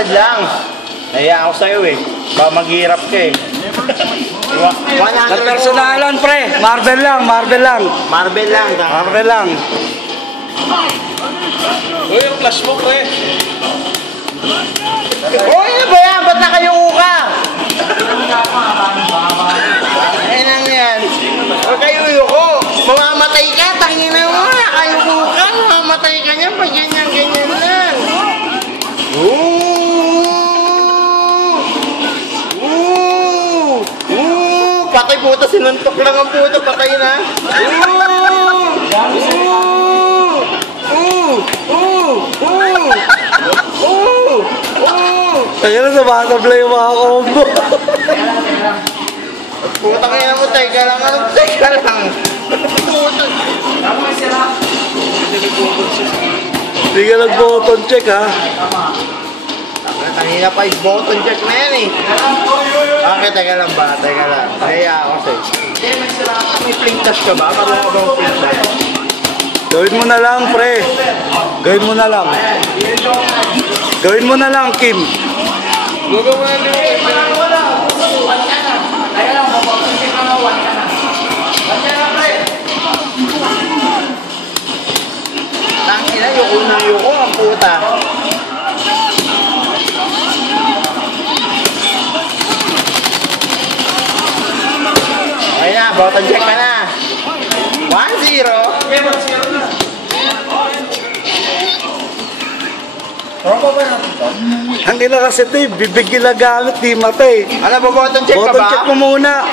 100 lang. Naiya ako sa'yo eh. Baka maghihirap ka eh. 100 personalan pre. Marvel lang, Marvel lang. Marvel lang. Marvel lang. Uy, yung flash mo pre. Uy, ano ba yan? Ba't nakayuko ka? Ayun lang yan. Huwag kayuyuko. Mamamatay ka. Tangin na mo. Nakayuko ka. Mamamatay ka niya. Pag ganyan lang. Patay puta. Sinuntok lang ang puta. Patay na. Kaya na sa butterfly yung mga combo. Putang ina mo, teka lang. Teka lang. Puta. Hindi ka nag-button check ha. Kanina pa yung button check na yan eh. Okay, teka lang ba? Teka lang. Kaya ako sa'yo. May plintas ka ba? Marunong ka bang plintas? Gawin mo na lang pre. Gawin mo na lang. Gawin mo na lang Kim. Gugaw mo na lang. Tangina, yuko na yuko ang puta. Okay na, button check ka na. 1-0. Ang ina kasi ito eh, bibig ginagamit, di matay. Ano ba, button check ka ba? Button check mo muna.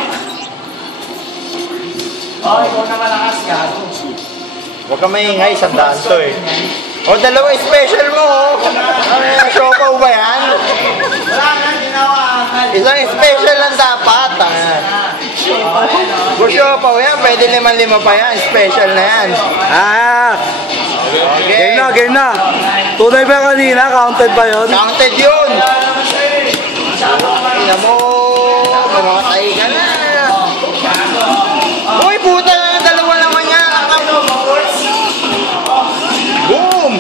Ikaw na malakas ka. Huwag ka maingay, sandaan to eh. O, dalawa special mo oh. Ano, siopaw ba yan? Wala na, ginawa. Isang special lang dapat. Kung siopaw yan, pwede 5-5 pa yan. Special na yan. Okay. Game na, game na. Tunay ba kanina? Counted ba yun? Counted yun. Ina mo, mamatay ka na. Uy, puta na, dalawa naman yan. Boom!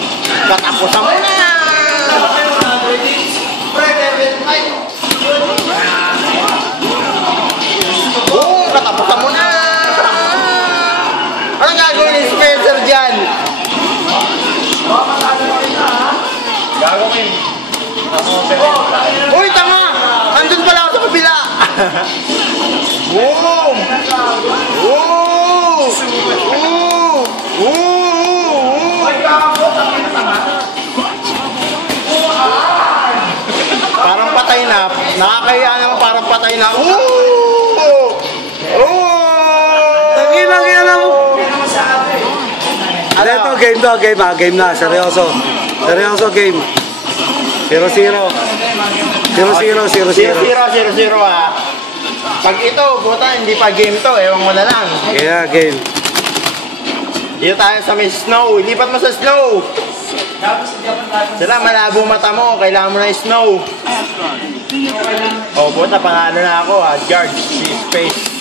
Katapusan mo na. Boom! Katapusan mo na. Anong gagawin ni Spencer dyan? Gagawin. Uy, tanga! Andun pala ako sa kabila! Boom! Ooh! Ooh! Parang patay na. Nakakaya naman parang patay na. Ooh! Tangina, kaya mo. Ano ito? Game to, game ha. Game na, seryoso. Seryoso game. 0-0. 0-0, 0-0. 0-0 ah. Pag ito, buta, hindi pa game to. Ewan mo na lang. Kaya game. Dito tayo sa may snow. Lipat mo sa snow. Sila, malabo mata mo. Kailangan mo na yung snow. Oh, buta, panalo na ako ah. George, si Space.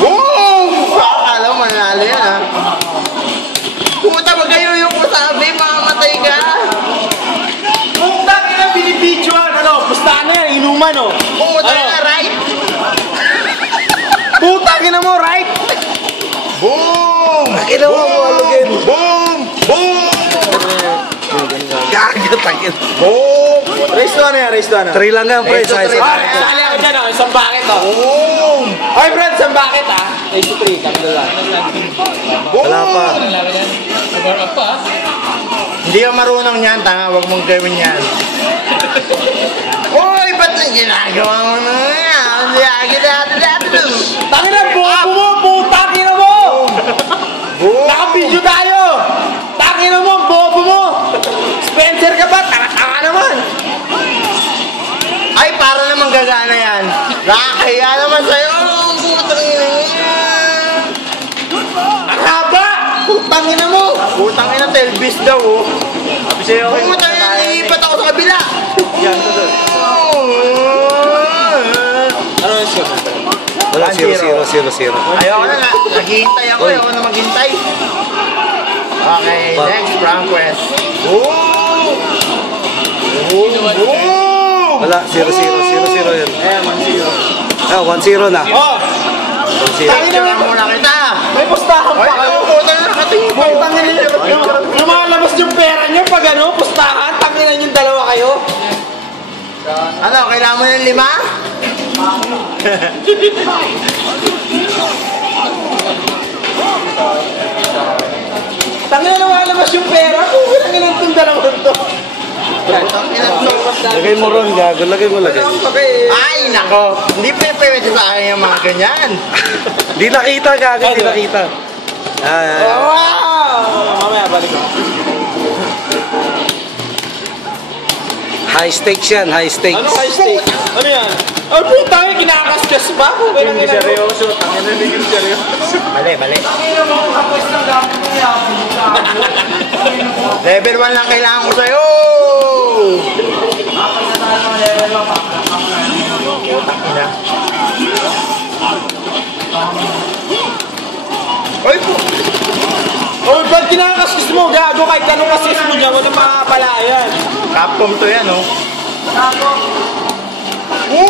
Boom! Akala mo, manalo yan ah. Puta, magayuyok mo sabi, makamatay ka. Puta ka na binibidyoan. Ano? Pusta na yan, inuman oh. Puta na, right? Puta ka na mo, right? Boom! Takina mo, alugin. Boom! Boom! Gago, takina. Boom! Race to ano yan, race to ano? 3 lang yan, pre. Ito, Size. three. Sali ako dyan oh, isang bucket oh. Boom! Ay Brad, isang bucket ah. Race to 3, kami dala. Boom! Wala pa. Hindi ka marunong yan, tanga. Huwag mong gawin yan. Uy, ba't na ginagawa mo na yan? Tangin na, bobo mo, puta kina mo! Boom! Naka-video tayo! Tangin mo, bobo mo! Spencer ka ba? Tanga naman! Ay, para naman gagana yan. Nakakaya naman sa'yo. Putang ina yan. Ang haba! Putang ina mo. Putang ina, telbis daw oh. Sabi sa'yo, okay. Putang ina, naiipat ako sa kabila. Yan, ito. Ano yung score? Wala, 0-0, 0-0. Ayoko na nga. Naghihintay ako. Ayoko na maghintay. Okay, next Franquest. Boom! Boom! Wala, 0-0 yun. Eh, 1-0. 1-0 na. Oh! 1-0. Tira muna kita. May pustahan Ay, pa kayo. ano po, nakatingin po. Tangin niyo. Lumalabas yung pera niyo pag ano, pustahan. Tanginan yung dalawa kayo. Ano, kailangan mo ng 5? Tanginan lumalabas yung pera. Tanginan itong dalawang to. Lagay mo ron, gago. Lagay mo. Ay, nako. Hindi pwede sa akin yung mga ganyan. Di nakita, gago. Di nakita. Wow! Mamaya, balik ko. High stakes yan, high stakes. Ano high stake? Ano yan? Ay, puta, kinakaskas pa. Hindi seryoso. Tangin na hindi seryoso. Mali. Level 1 lang kailangan ko sa'yo. Ina. Ay po. Oh, ba't kinakaskas mo? Gago, kahit anong assist mo niya, walang makakapalayan. Capcom to yan, oh. Woo!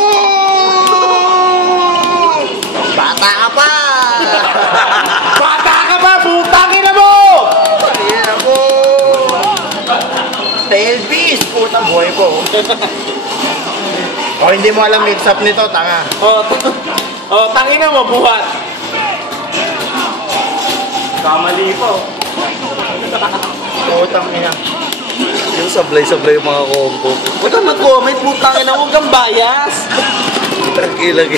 Bata ka pa! Bata ka ba? Butangin na mo! Ayan ako! Tail beast! Putang buhay ko. Oh, hindi mo alam mix-up nito, tanga. Oh, tangin na mo, buhat. Kamali po. Putang ina. Yung sablay-sablay yung mga combo. Huwag kang mag-comment, butangin na, huwag kang bias. Ilagay.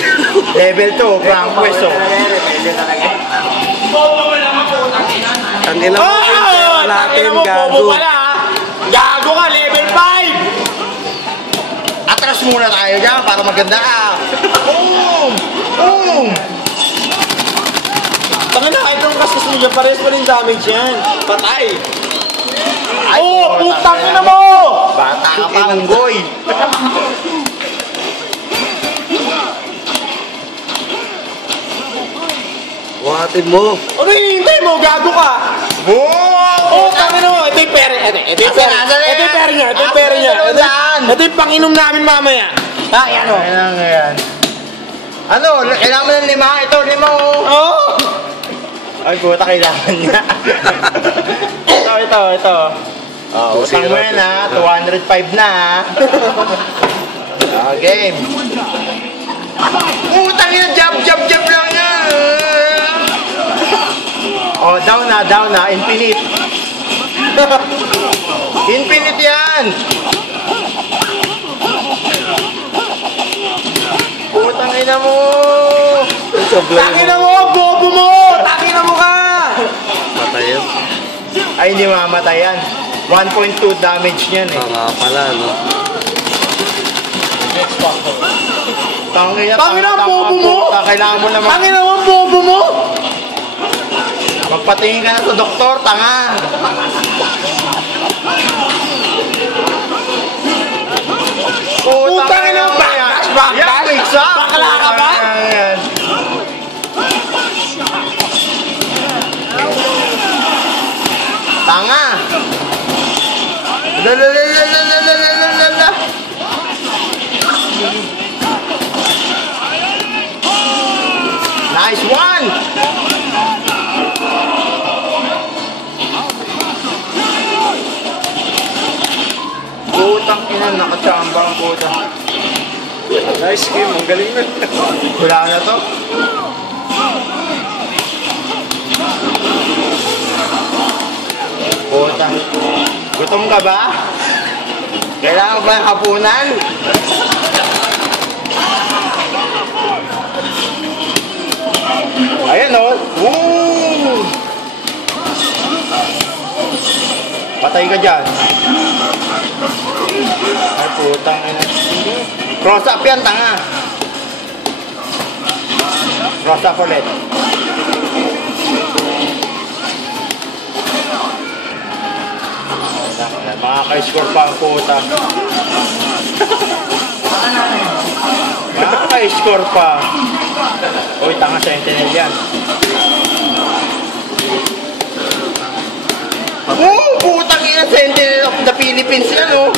Level 2, Franquest, oh. Ang ina mo yung pera natin, tangina mo, gago. bobo pala, ha? Gago ka, level 5! Atras muna tayo dyan para maganda ka. Boom! Boom! Tangin na, kahit anong kaskas mo dyan, parehas pa rin damage yan. Patay. Ay, Oh, putang putangin ina. na mo! Bata ka pa, unggoy. Buhatin mo. Ano hinihintay mo? Gago ka! Boom! Oh, tangin na mo! Ito yung pera. Ito yung pera. Ito yung pera niya. Ito yung pera niya. Ito yung panginom namin mamaya. Ah, yan o. Ayan nga yan. Ano? Kailangan mo ng 5? Ito, 5 oh. Oh! Ay, puta, kailangan niya. ito. Oh, utang mo yan ha. 205 na ha. Game. Utang yun. Jab lang yan. Oh, down na. Infinite. Infinite yan. Putang ina mo. Tangin na mo! Bobo mo! Tangin na mo ka! Patay yan. Ay, hindi mamatay yan. 1.2 damage niyan eh. Tanga pala, no? Tangina, Tangina, bobo mo! Kailangan mo naman. Tangin na mo! Bobo mo! Magpatingin ka na sa doktor, tanga. Putang ina mo! Backdash! Yan, mix up. Bakla ka ba? Yan. Tanga. Lalalalalalalalalala. Nice one. Putang ina, nakachamba ang puta. Nice game. Ang galing na. Wala na to. Puta. Gutom ka ba? Kailangan ba ng hapunan? Ayan o. Woo! Patay ka dyan. Ay putang ina. Cross up yan, tanga. Cross up ulit. Makaka-score pa ang puta. Makaka-score pa. Uy, tanga, sentinel yan. Philippines yan, oh.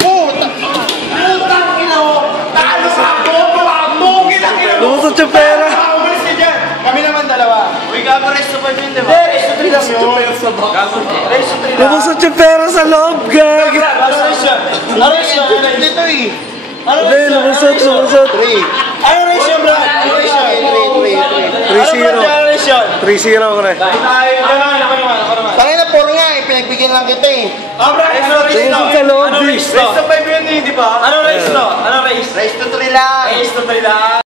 Puta. Putang ina, oh. Talo sa bobo, ang ina. Lumusot yung pera. Umalis ka dyan. Kami naman dalawa. Uy, gago rest of 5 yun, diba? Rest of 3 lang yun. Rest of 3 lang. Lumusot yung pera sa loob, gag. Ano ratio? Dito eh. Ano Hindi, lumusot. 3. Ano ratio, bro? Ano ratio? 3-0. 3-0 ko rin. Tangin na 4 nga eh. Pinagbigyan lang kita eh. Lumusot sa loob, Race to 5 yun eh, di ba? Ano race to? Ano race? Race to 3 lang. Race to 3 lang.